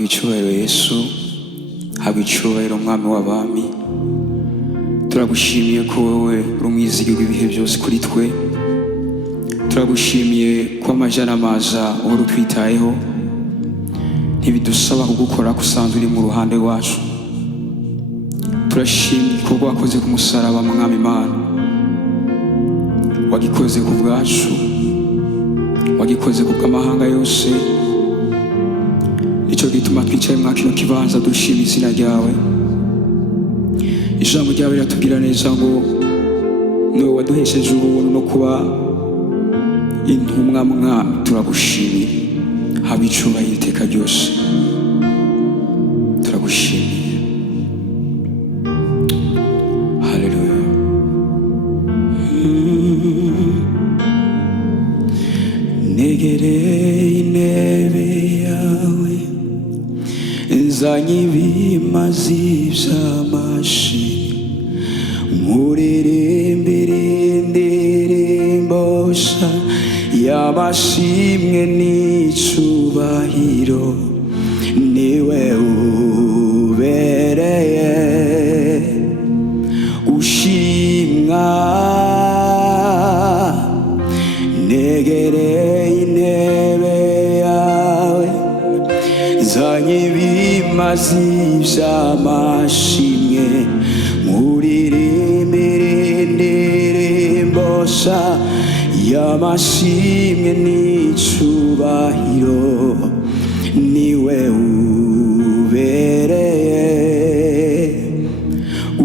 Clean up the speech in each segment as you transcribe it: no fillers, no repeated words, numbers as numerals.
habwa icyubahiro Yesu, habwa icyubahiro mwami w'abami. Turagushimiye ko wowe uri umwizigirwa w'ibihe byose kuri twe. Turagushimiye ko amajana amaza uhora utwitayeho, ntibidusaba kugukora ko usanzwe uri mu ruhande rwacu. Turashimye igikorwa wakoze ku musaraba mwami Imana, wagikoze ku bwacu, wagikoze ku bw'amahanga yose. Nicyo gituma twicaye mwa kino kibanza dushima izina ryawe. Ijambo ryawe riratubwira neza ngo niwe waduhesheje ubuntu no kuba intumwa mwami. Turagushimiye, haba icyubahiro iteka ryose. Turagushimiye, haleluya. Negereye intebe yawe, nzanye ibimazi by'amashi, nkuririmbire indirimbo nshya y'amashimwe n'icyubahiro. Niwe ubereye ushimwa. Negereye intebe yawe, nzanye ibimazi by'amashimwe, nkuririmbire indirimbo nshya y'amashimwe n'icyubahiro. Niwe ubereye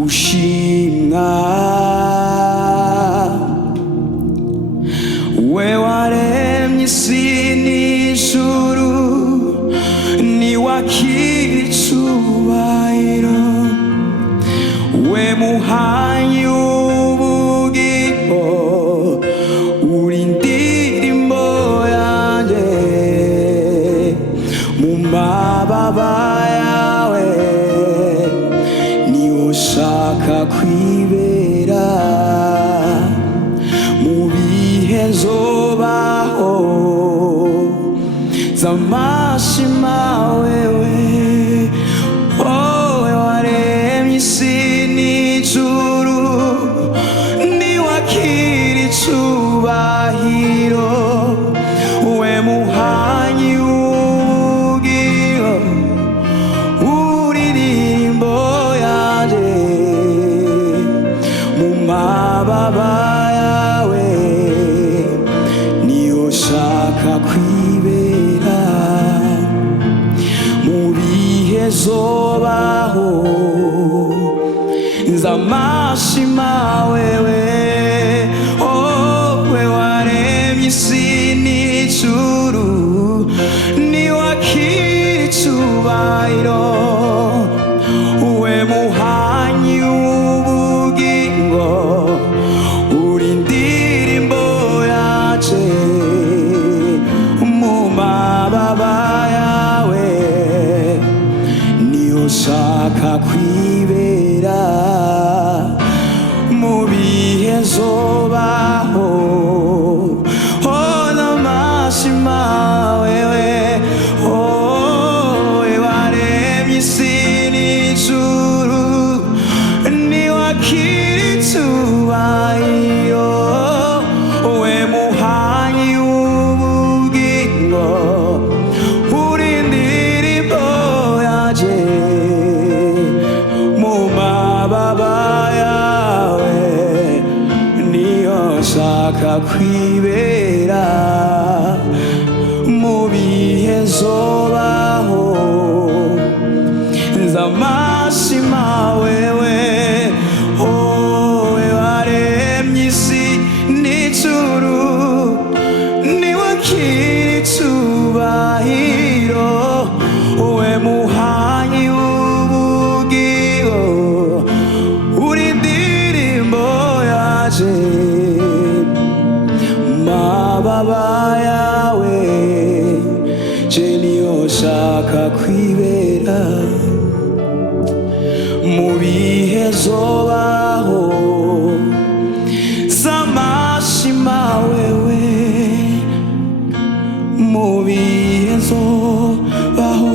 ushimwa. We waremye isi n'ijuru, niwakira icyubahiro. We muhanyi w'ubugingo, uri indirimbo yanjye. Mu mababa yawe niho nshaka kwibera. Mu bihe nzobaho nzamashima wewe. Wowe waremye isi n'ijuru, niwakira icyubahiro. We muhanyi w'ubugingo, uri indirimbo yanjye. Mu mababa yawe niho nshaka kwibera. Mu bihe nzobaho nzamashima wewe. We waremye isi n'ijuru, niwakira icyubahiro. We muhanyi w'ubugingo, uri indirimbo yaje. Mu mababa yawe niho nshaka kwibera. Mu bihe nzobaho nzamashima wewe. We waremye isi n'ijuru, niwakira icyubahiro. We muhanyi w'ubugingo, uri indirimbo yanjye. Mu mababa yawe niho nshaka kwibera. Mu bihe nzobaho nzamashima wewe. We waremye isi n'ijuru, niwakira icyubahiro. We muhanyi w'ubugingo, uri indirimbo yaje. Mababa yawe je niho nshaka kwibera. Mu bihe nzobaho nzamashima wewe. Mu bihe nzobaho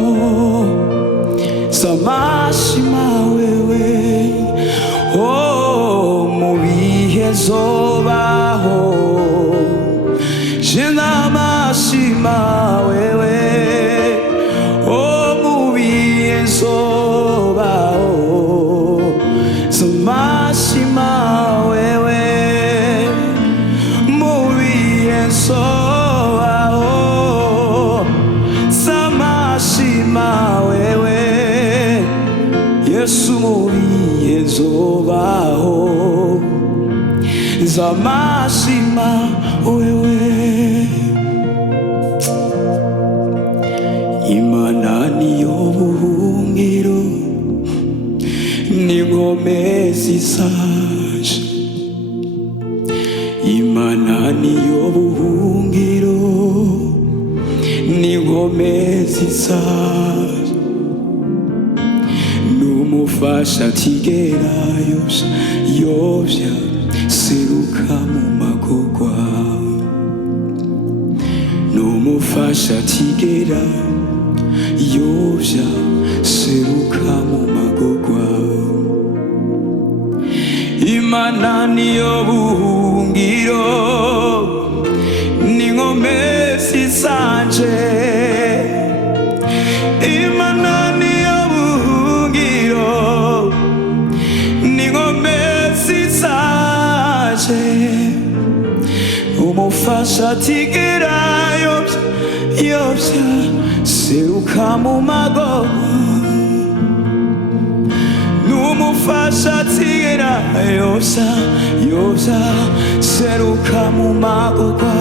mutima wewe Yesu mubiye nzobaho nzamashima wewe Imana niyo buhungiro n'inkomezi zaje Imana niyo buhungiro n'inkomezi zaje n'umufasha atigera yovya seruka mu magorwa n'umufasha atigera yovya seruka mu magorwa Imana niyo buhungiro n'inkomezi zanje Imana niyo buhungiro n'inkomezi zanje umufasha atigera yovya seruka mu magorwa n'umufasha atigera yovya seruka mu magorwa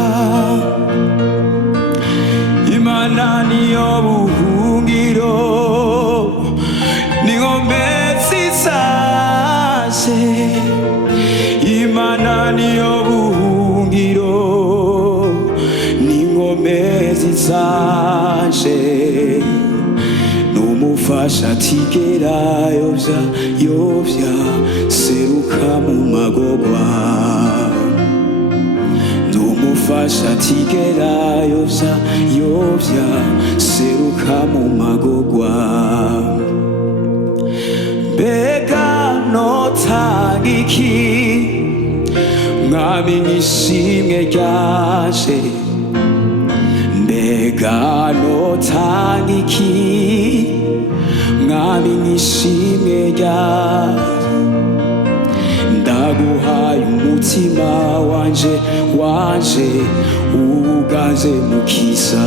Imana niyo buhungiro n'inkomezi zanje Imana niyo buhungiro n'inkomezi zanje n'umufasha atigera yovya seruka mu magorwa n'umufasha atigera yovya seruka mu magorwa mbega notanga iki mwami n'ishimwe ryaje mbega notanga iki mwami n'ishimwe ryaje ndaguhaye umutima wanje ugaze mukiza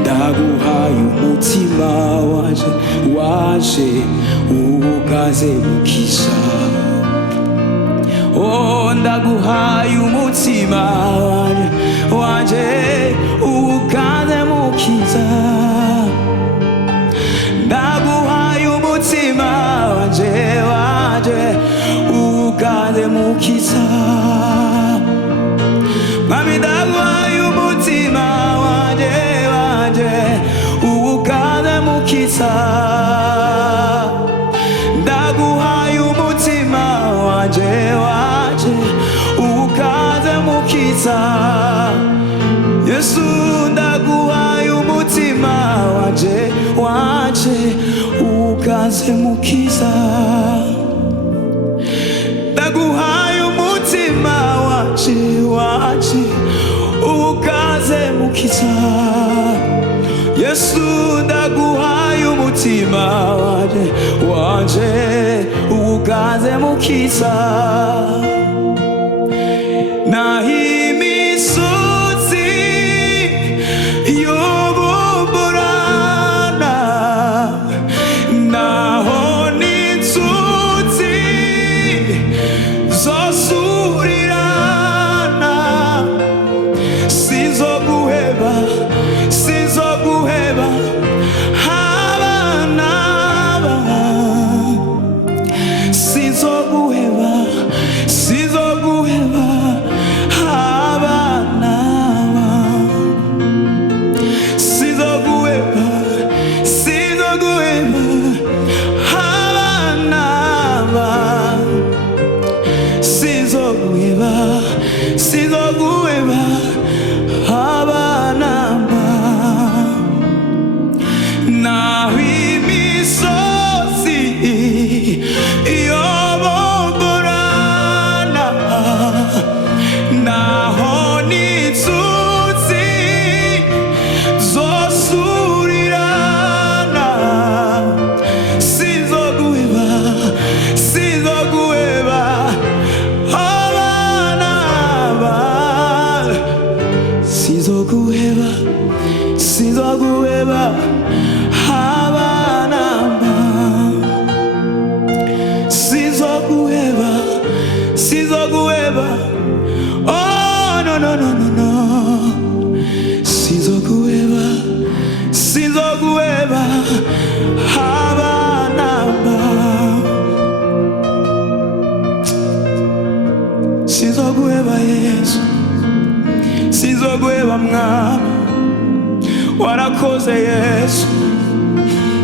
ndaguhaye umutima wanje ugaze mukiza Oh ndaguhaye umutima wanje ugaze mukiza ndaguhaye umutima wanje ugaze mukiza Mami ndaguhaye umutima wanje ugaze mukiza ndaguhaye umutima wanje ugaze mukiza Yesu ndaguhaye umutima wanje ugaze mukiza ndaguhaye umutima wanje ugaze mukiza Yesu ndaguhaye umutima wanje ugaze mukiza naho imisozi yoboborana naho n'inzuzi zosurirana sinzoguheba sinzoguheba sinzoguheba abanamba, sinzoguheba, sinzoguheba, oh no no no no no, sinzoguheba, sinzoguheba abanamba, sinzoguheba Yesu, sinzoguheba Mwami, warakoze Yesu.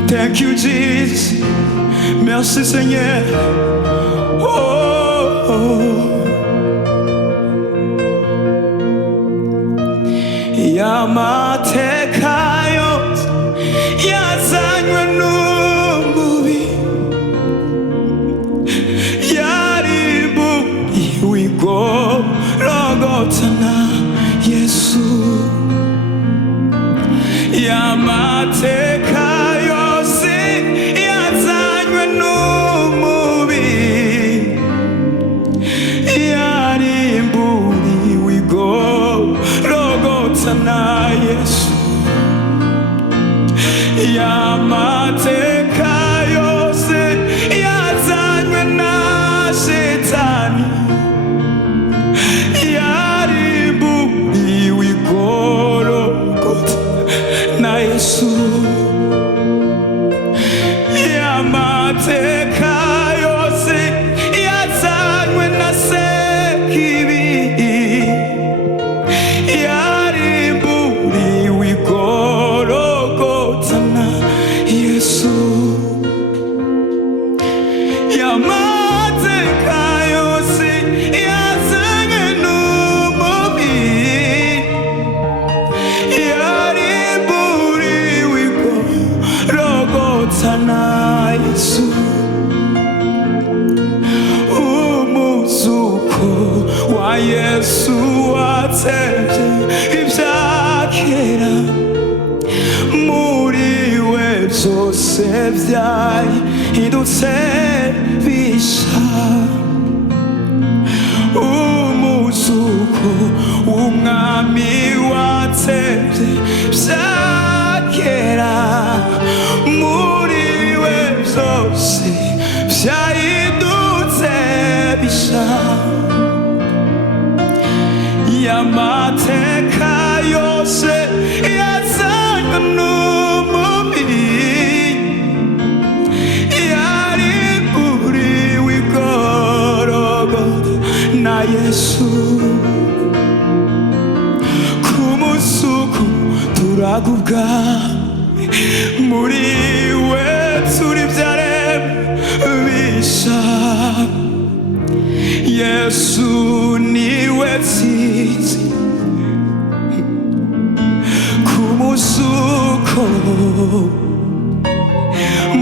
Thank you Jesus, merci Seigneur. Oh, oh. Yamateka yose yazanywe n'umubi, yarimbuwe igorogota na Yesu. Yamateka yose yazanywe n'umubi, yarimbuwe igorogota na Yesu. Yamateka yose yazanywe na Shetani, yarimbuwe igorogota na Yesu. Yamateka yose yazanywe na Sekibi, yarimbuwe igorogota na Yesu. Yamateka yose yazanywe n'umubi, yarimbuwe igorogota na Yesu. Umuzuko wa Yesu watevye ivyakera, muri we vyose vyahindutse bisha. Umuzuko w'Umwami watevye vyakera, muri we vyose vyahindutse bisha. Yamateka yose yazanywe n'umubi, yarimbuwe igorogota na Yesu. Kumusuku turagubwa, muri we turi vyaremwe bisha. Yesu niwe tsizi, kumusuko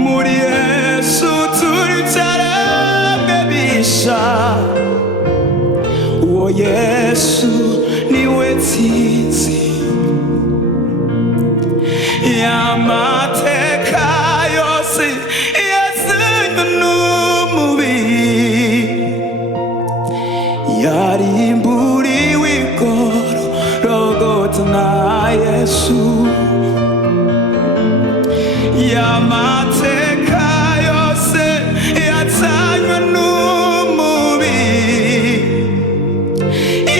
muri Yesu turi vyaremwe bisha. Uwo Yesu niwe tsizi. Yamateka yose yazanywe n'umubi, yarimbuwe igorogota na Yesu. Yamateka yose yazanywe n'umubi,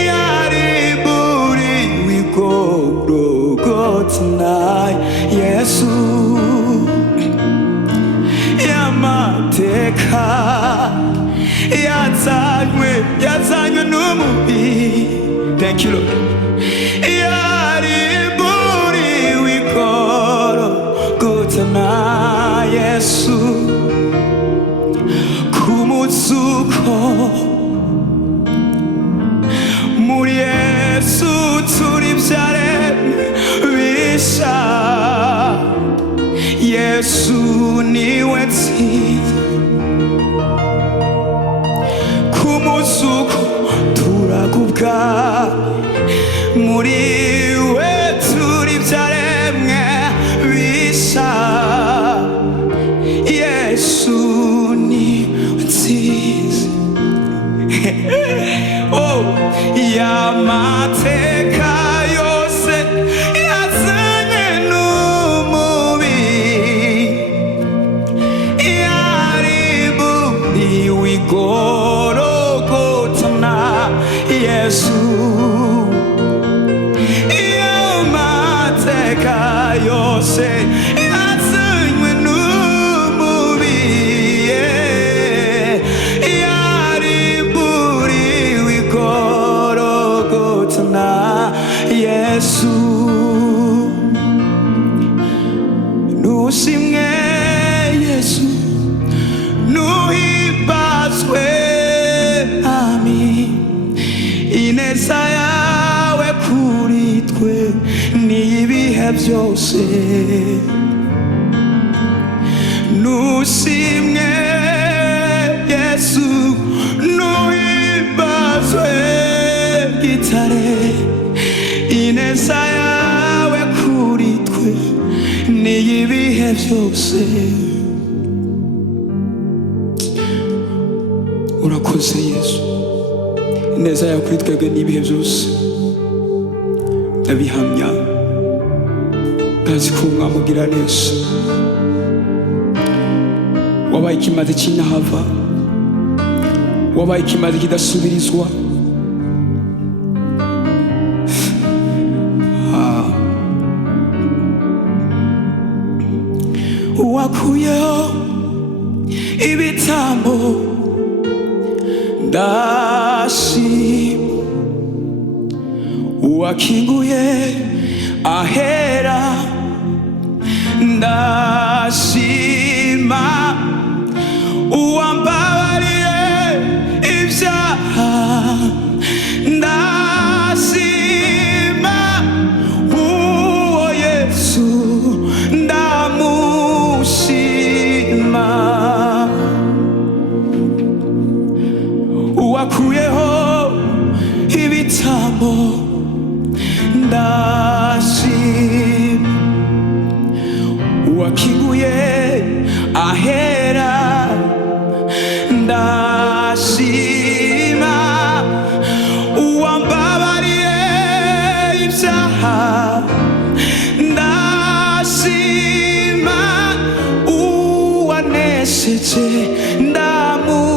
yarimbuwe igorogota na Yesu. Yamateka yazanywe n'umubi, thank you Lord, yarimbuwe igorogota na Yesu. Kumuzuko muri Yesu turi vyaremwe bisha. Yesu niwe tsizi, kumuzuko turagubwa, muri we turi vyaremwe bisha. Yesu niwe tsizi. Oh, yamateka yose yazanywe byose yazanywe n'umubi yarimburiwe i Gologota na Yesu. Nushimwe Yesu, nuhimbazwe amin. Ineza yawe kuri twe n'ibihe byose. Nushimwe Yesu, nuhimbazwe gitare. Ineza yawe kuri twe n'ibihe byose. Urakoze Yesu, ineza yawe kuri twebwe n'ibihe byose. Ndabihamya, ndazi ko umwami ugira neza. Wabaye ikimazi cy'intahava, wabaye ikimazi kidasubirizwa. Wakuyeho ibitambo ndashima, wakinguye ahera ndashima, uwambabariye ibyaha ndashima, uwo Yesu ndamushima. Wakuyeho ibitambo ndashima, wakinguye ahera ndashima, uwambabariye ibyaha ndashima, uwanesheje ndamushima.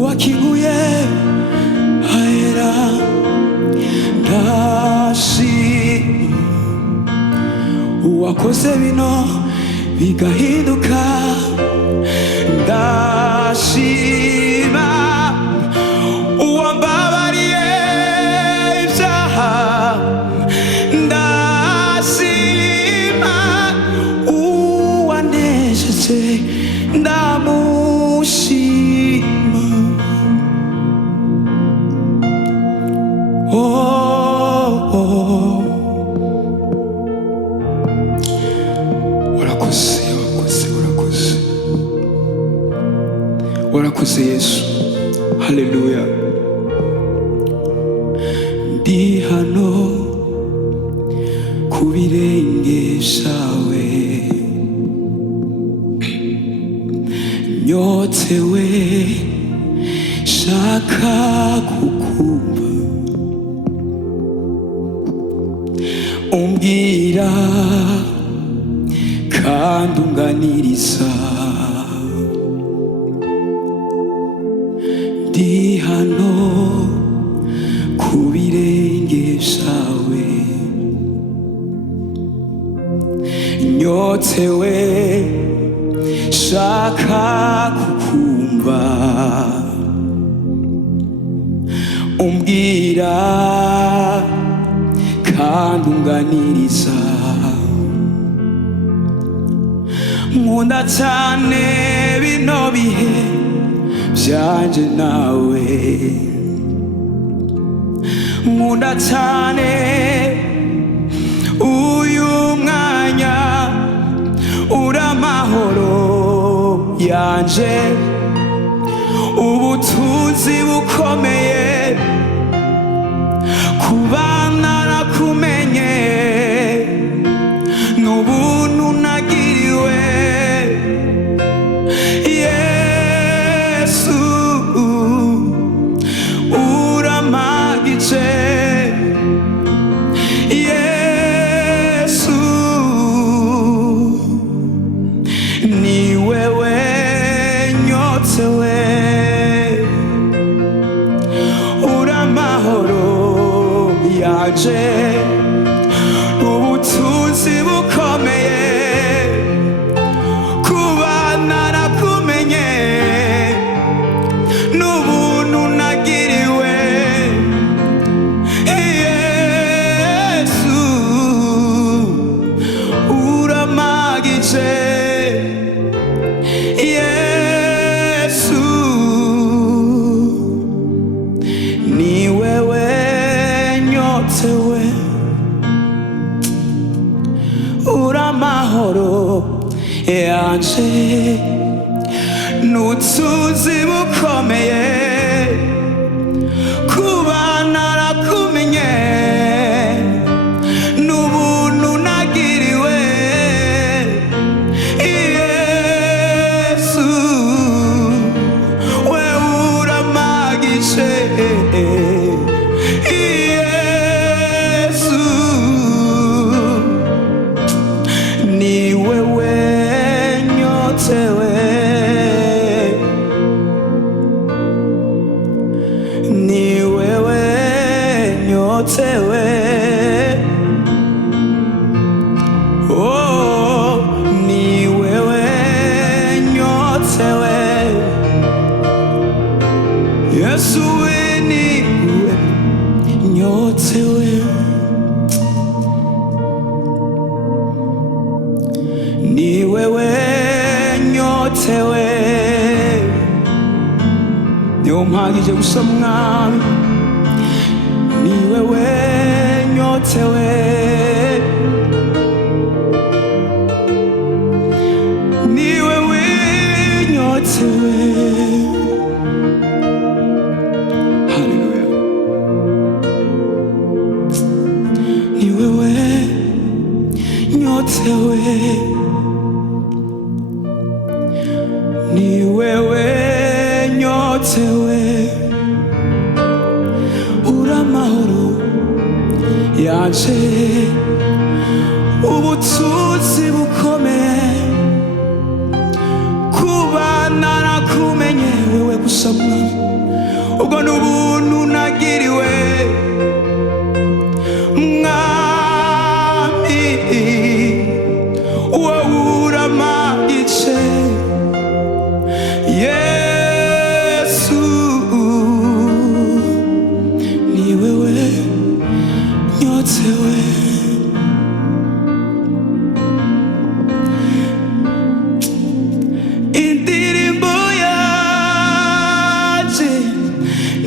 Wakinguye ahera ndashima, uwakoze bino bigahinduka ndashima, uwambabariye ibyaha ndashima, uwanesheje ndamushima. Urakoze, urakoze, urakoze, urakoze Yesu. Haleluya. Ndi hano ku birenge byawe, nyotewe shaka kukumva, umbwira kandi unganiriza. Ndi hano ku birenge byawe, nyotewe shaka kukumva, umbwira kandi unganiriza. Nkunda cyane bino bihe byanje nawe, nkunda cyane uyu mwanya, uramahoro yanje, ubutunzi bukomeye kubana nakumenye, n'ubuntu nagiriwe. Yesu uramagije, Yesu ni wewe nyotewe, uramahoro yaje ubutunzi bukomeye kuba narakumenye n'ubuntu nagiriwe Yesu uramagije Yesu ni wewe nyotewe uramahoro yanje n'ubutunzi bukomeye kuba narakumenye n'ubuntu nagiriwe Yesu we uramagije Yesu ni wewe nyotewe ni wewe nyotewe oh ni wewe nyotewe Yesu we ni wewe nyotewe ni wewe nyotewe niwo mpagije gusa mwami ni wewe nyotewe ni wewe nyotewe haleluya ni wewe nyotewe ni wewe nyotewe uramahoro yaje ubutunzi bukomeye kuba narakumenye wewe gusa mwami ubwo n'ubuntu nagiriwe mwami wowe uramagije Yesu ni wewe nyotewe indirimbo yaje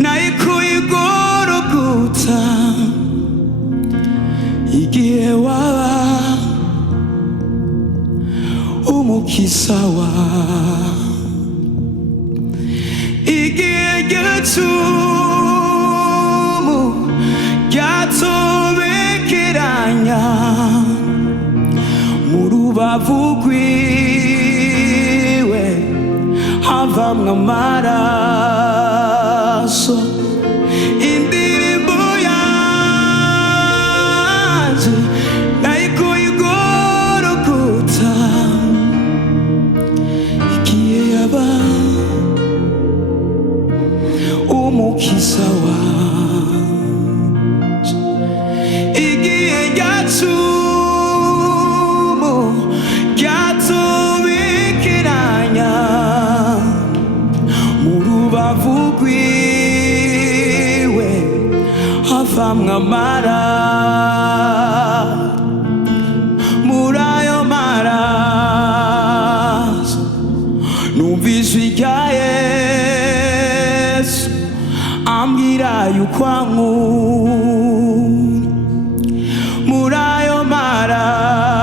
nayikuye igorogota igihe waba umukiza wawe igihe gitumu ryatobekeranya mu rubavu rwiwe havamwo amaraso indirimbo yanje nayikuye igorogota igihe yaba umukiza wanje igihe gitumu ryatobekeranya mu rubavu rwiwe havamwo amaraso muri ayo maraso numva ijwi rya Yesu ambwira yuko ankunda muri ayo maraso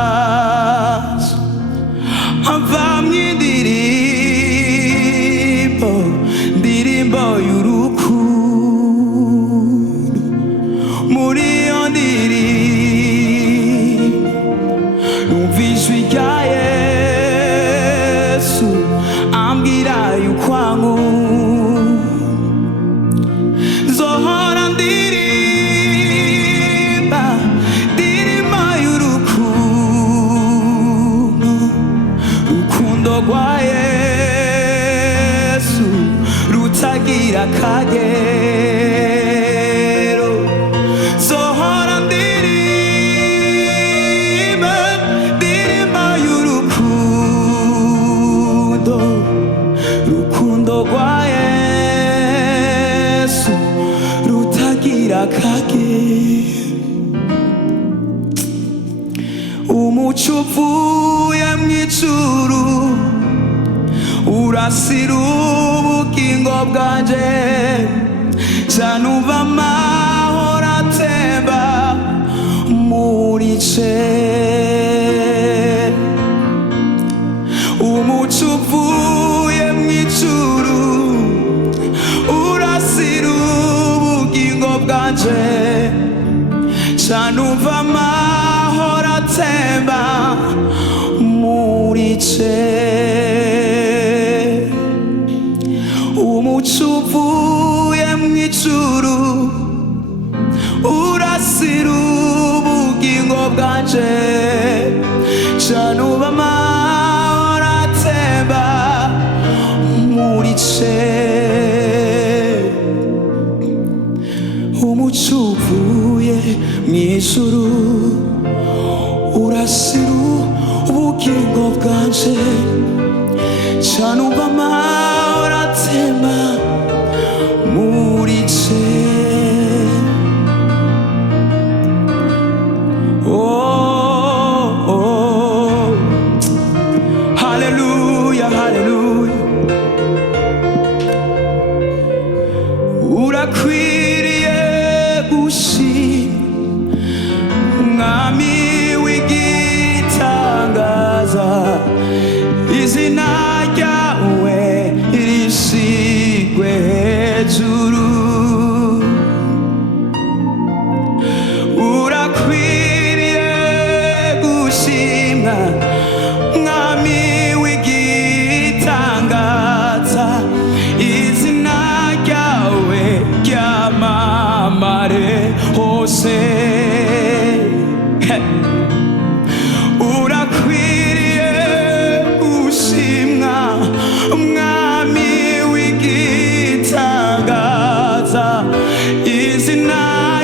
havamwo indirimbo y'urukundo muri iyo ndirimbo numva ijwi rya Yesu ambwira yuko ankunda nzohora ndirimba y'urukundo rwa Yesu rutagira akagero uvuye mw'ijuru urasira ubugingo bwanje canumva amahoro atemba muri ce umuco uvuye mw'ijuru urasira ubugingo bwanje canumva amahoro atemba muri ce umuco uvuye mw'ijuru urasira ubugingo bwanje canumva amahoro atemba muri ce umuco uvuye mw'ijuru urasira ubugingo bwanje canumva amahoro atemba muri ce haleluya haleluya urakwiriye mwami w'igitangaza izina ryawe risigwe hejuru urakwiriye gushimwa mwami w'igitangaza izina ryawe ryamamare hose urakwiriye gushimwa mwami w'igitangaza izina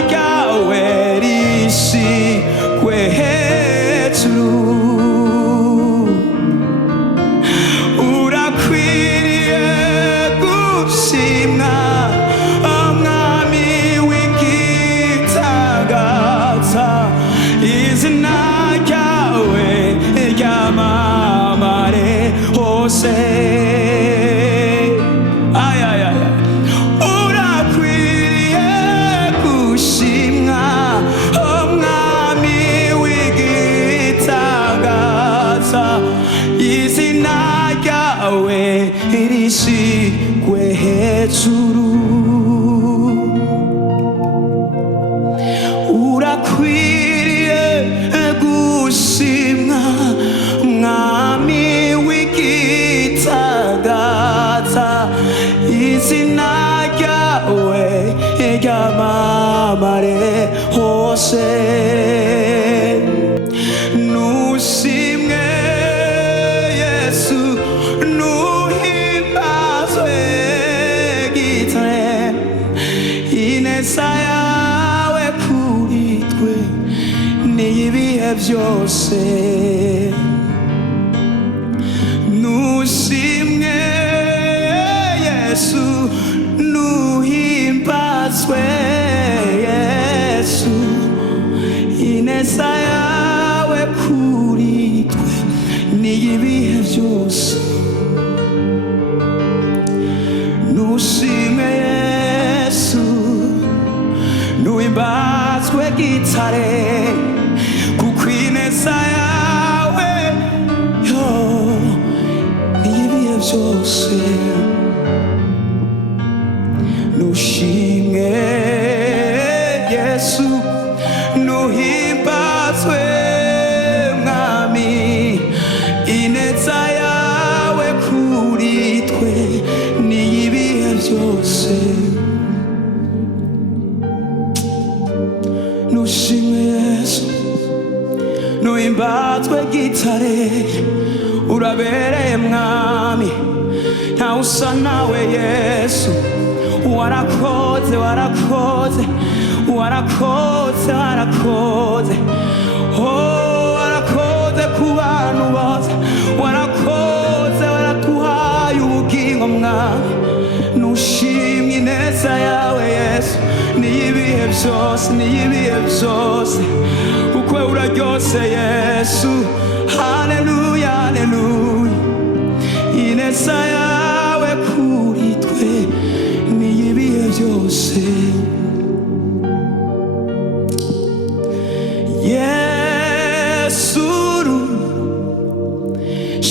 ryawe rishigwe hejuru urakwiriye gushimwa mwami w'igitangaza izina ryawe ryamamare hose urakwiriye gushimwa mwami w'igitangaza izina ryawe rishigwe hejuru urakwiriye gushimwa mwami w'igitangaza izina ryawe ryamamare hose nushimwe yesu nuhimbazwe gitare ineza yawe kuri twe n'ibihe byose nushimwe yesu nuhimbazwe yesu ineza yawe kuri twe n'ibihe byose nushimwe yesu nuhimbazwe gitare kuko ineza yawe yo n'ibihe byose nushimwe yesu nuhimbazwe mwami ineza yawe kuri twe n'ibihe byose nushimwe yesu nuhimbazwe gitare urabereye mwami ntawe usa nawe yesu warakoze warakoze warakoze warakoze warakoze ku bantu bose warakoze waratuhaye ubugingo mwami nushimye ineza yawe yesu n'ibihe byose n'ibihe byose ukwe uraryose yesu ineza yawe kuri twe ni ibihe byose. Yesu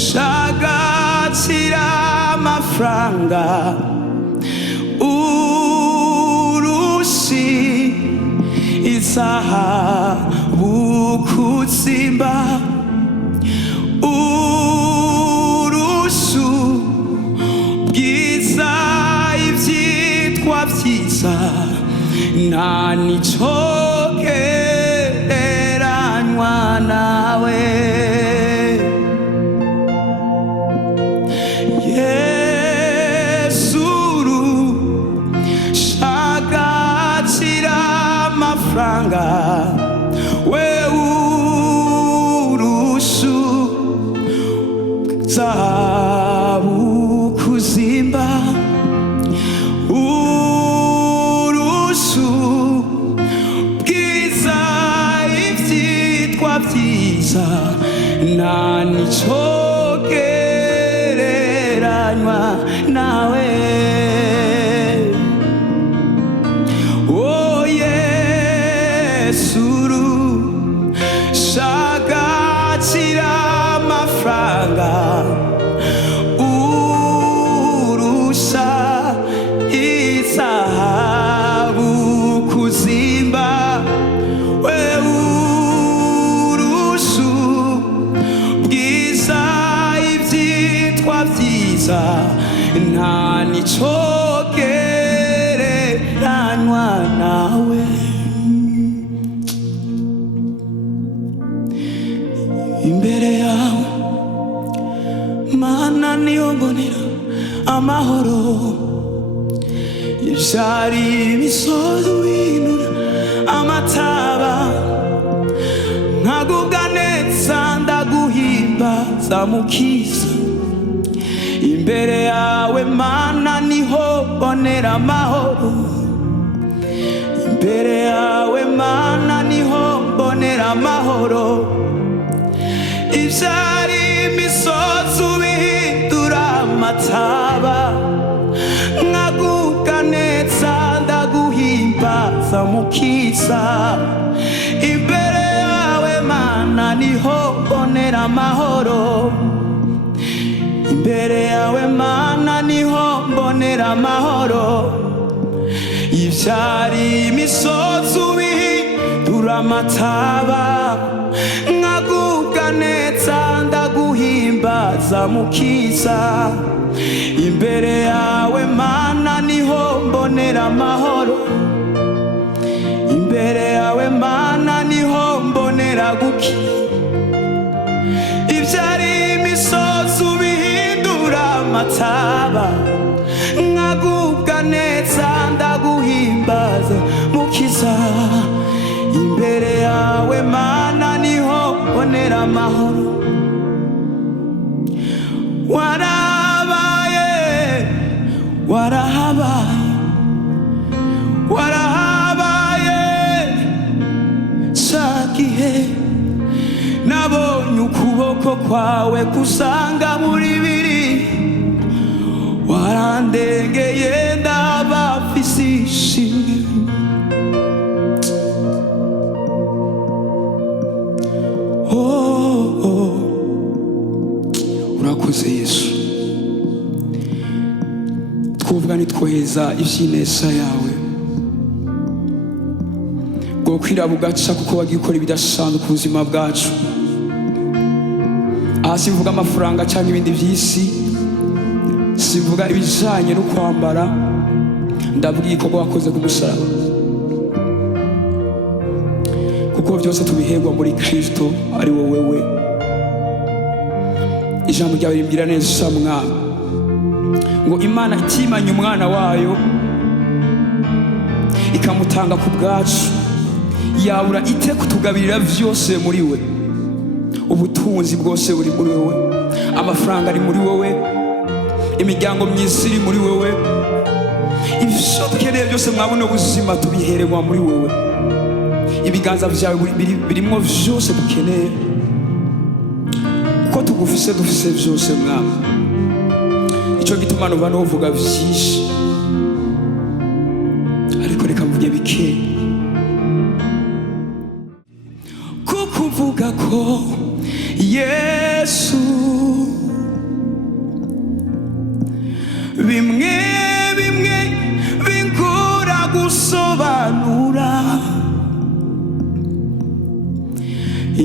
shagatira amafaranga urushi izahabu kuzimba urushu bwiza ibyitwa byiza nta nico gereranywa nawe. Yesu shagatira amafaranga we urushu zahabu kuzimba urushu bwiza ibyitwa byiza nta nico gereranywa nawe. Oh Yesu shagatira amafaranga urusha izahabu kuzimba we urushu bwiza ibyitwa byiza nta nico gereranywa nawe. Imbere yawe Mana niho mbonera amahoro, ibyari imisozi winura amataba nkagubwa neza ndaguhimbaza mukiza. Imbere yawe Mana niho mbonera amahoro, imbere yawe Mana niho mbonera amahoro, ibyari imisozi ubihindura amataba nkagubwa neza ndaguhimbaza mukiza. Imbere yawe Mana niho mbonera amahoro, imbere yawe Mana niho mbonera amahoro, ibyari imisozi ubihindura amataba nkagubwa neza ndaguhimbaza mukiza. Imbere yawe Mana niho mbonera amahoro, imbere yawe Mana niho mbonera gukira, ibyari imisozi ubihindura amataba nkagubwa neza ndaguhimbaza mukiza. Imbere yawe Mana niho mbonera amahoro. Warabaye warahabaye warahabaye cyagihe nabonye ukuboko kwawe kusanga muri biri, warandengeye ndabafise ishimwe. Urakoze Yesu, twovuga nitwoheza iby'ineza yawe bwo kwira bugaca kuko wagiye ukora ibidasanzwe ku buzima bwacu. Aha simvuga amafaranga cyangwa ibindi by'isi, simvuga ibijanye no kwambara, ndavuga igikorwa wakoze ku musaraba, kuko byose tubiherwa muri Kristo ari wowe. Ijambo ryawe rimbwira neza Mwami ngo Imana itimanye umwana wayo ikamutanga ku bwacu, yabura ite kutugabirira byose muri we. Ubutunzi bwose buri muri wowe, amafaranga ari muri wowe, imiryango myiza iri muri wowe, ibyo dukeneye byose mwabona ubuzima tubihererwa muri wowe. Ibiganza byawe birimo byose dukeneye, ko tugufise dufise byose Mwami. icyo gituma numva nuvuga byinshi ariko reka mvuge bike, kuko uvuga ko Yesu bimwe bimwe bingora gusobanura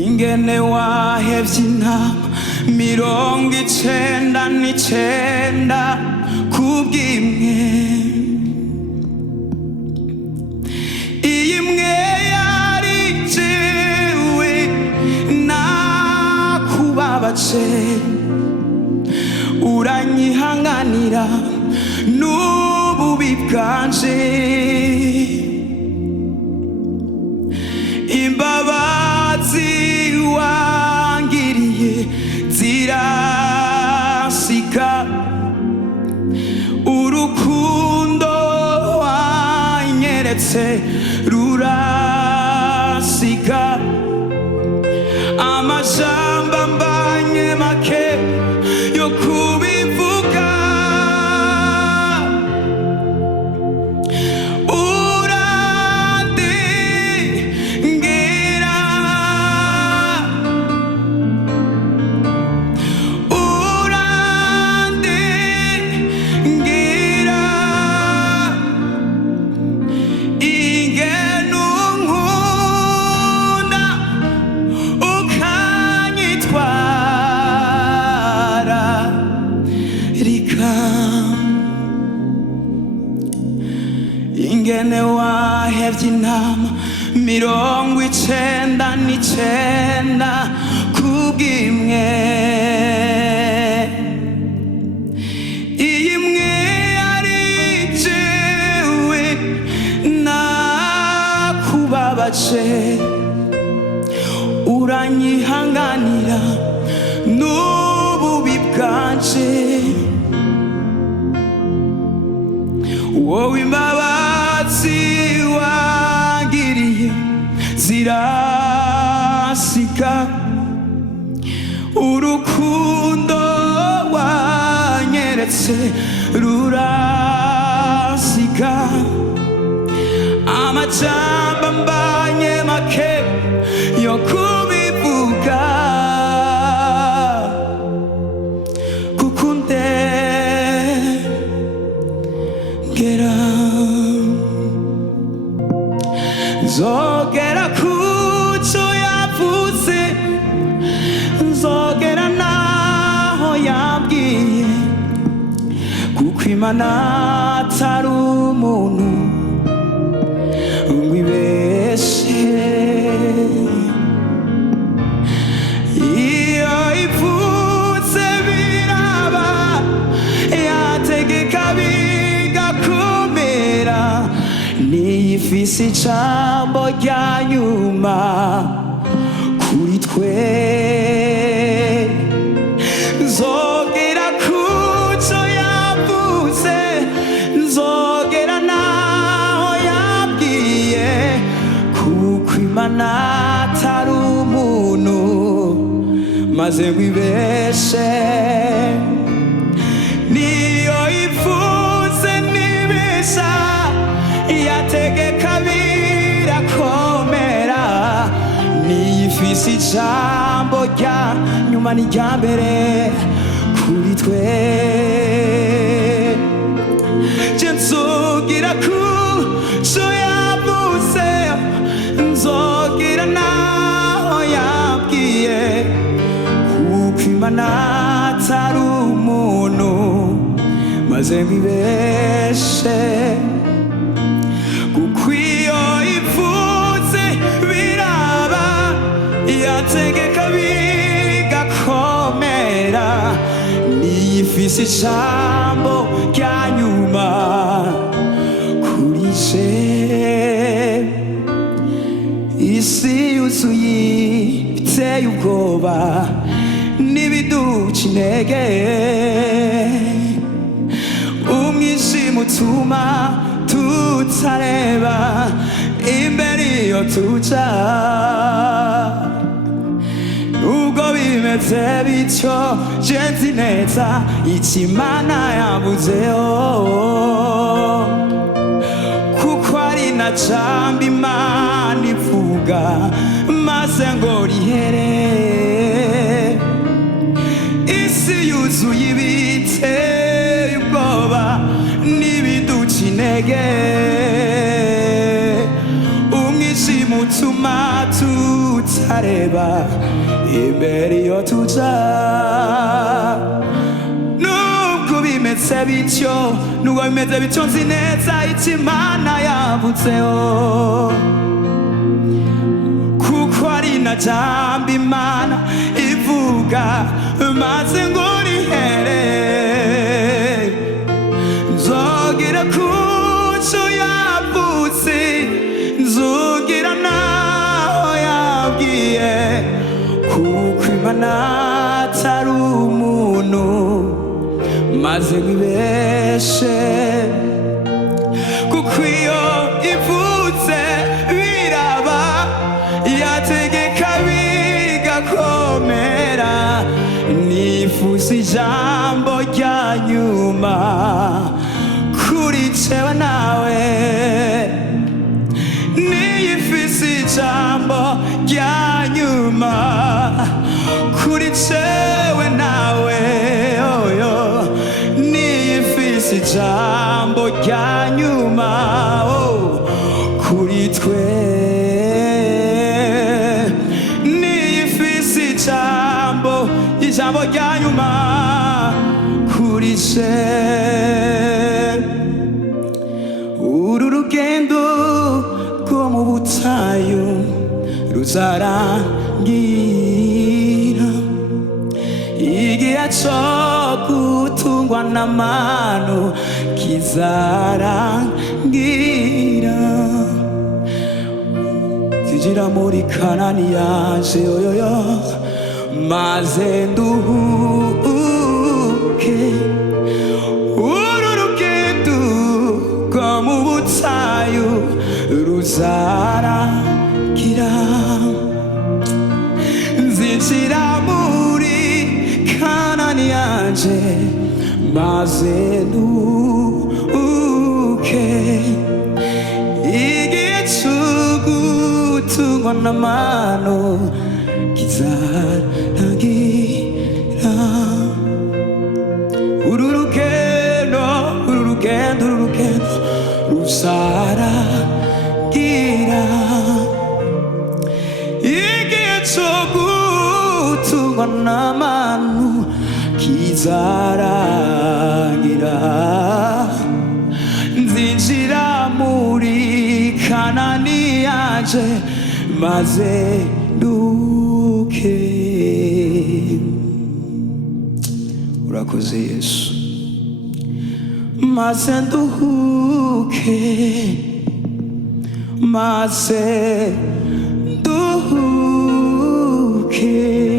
ingene wahevye intama 99 kubw'imwe, iyi imwe yari jewe nakubabaje uranyihanganira n'ububi bwanje, imbabazi wangiriye zirasika, urukundo wanyeretse rurasika, amajambo ambanye make yo kubivuga, ingene wahevye intama 99 kubw'imwe, iyi imwe yari jewe nakubabaje uranyihanganira n'ububi bwanje, wowe imbabazi wangiriye zirasika, urukundo wanyeretse rurasika, amajambo ambanye make yo kubivuga, kuko ndengera nzogera kuco yavuze, nzogera naho yambwiye, kuko Imana atari umuntu ngo ibeshe, iyo ivuze biraba yategeka bigakomera, niyifise ijambo rya nyuma kuri twe, nzogera kuco yavuze, nzogera naho yabwiye, kuko Imana atari umuntu maze ngo ibeshe, niyo ivuze nibesha yategeka birakomera, niyifise ijambo rya nyuma n'irya mbere kuri twe, je nzogira kuco yavuze, nzogira naho yabwiye, kuko Imana atari umuntu maze ngo ibeshe, kuko iyo ivuze biraba yategeka bigakomera, niyifise ijambo rya nyuma kuri je, isi yuzuye biteye ubwoba n'ibiduca intege, umwijima utuma tutareba imbere iyo tuja, nubwo bimeze bimeze bityo je nzi neza icyo Imana yavuzeho, kuko ari na jambo Imana ivuga maze ngo rihere. Isi yuzuye ibiteye ubwoba n'ibiduca intege, umwijima utuma tutareba imbere iyo tuja. Nubwo bimeze bityo, nubwo bimeze bityo nzi neza icyo Imana yavuzeho, kuko ari na jambo Imana ivuga maze ngo rihere. Nzogera kuco yavuze, nzogera naho yabwiye, kuko Imana atari umuntu maze wibeshe. Kuko iyo ivuze biraba, yategeka bigakomera. Nifuza ijambo rya nyuma kuri jewe nawe, niyifise ijambo rya nyuma kuri jewe nawe, oyo niyifise ijambo rya nyuma kuri twe, niyifise ijambo rya nyuma kuri je. Uru rugendo rwo mu butayu ruzarangira, igihe cyo gutungwa n'amano kizarangira. Zinjira muri Kanani yanje yoyoyo, maze nduhuke. Uru rugendo rwo mu butayu ruzarangira, nzinjira muri Kanani yanje maze nduhuke. Igihe cyo gutungwa n'amano kizarangira. Uru rugendo ruzarangira, igihe cyo gutungwa n'amano kizarangira. Nzinjira muri Kanani yanje maze nduke. Urakoze Yesu, maze nduhuke, maze nduhuke.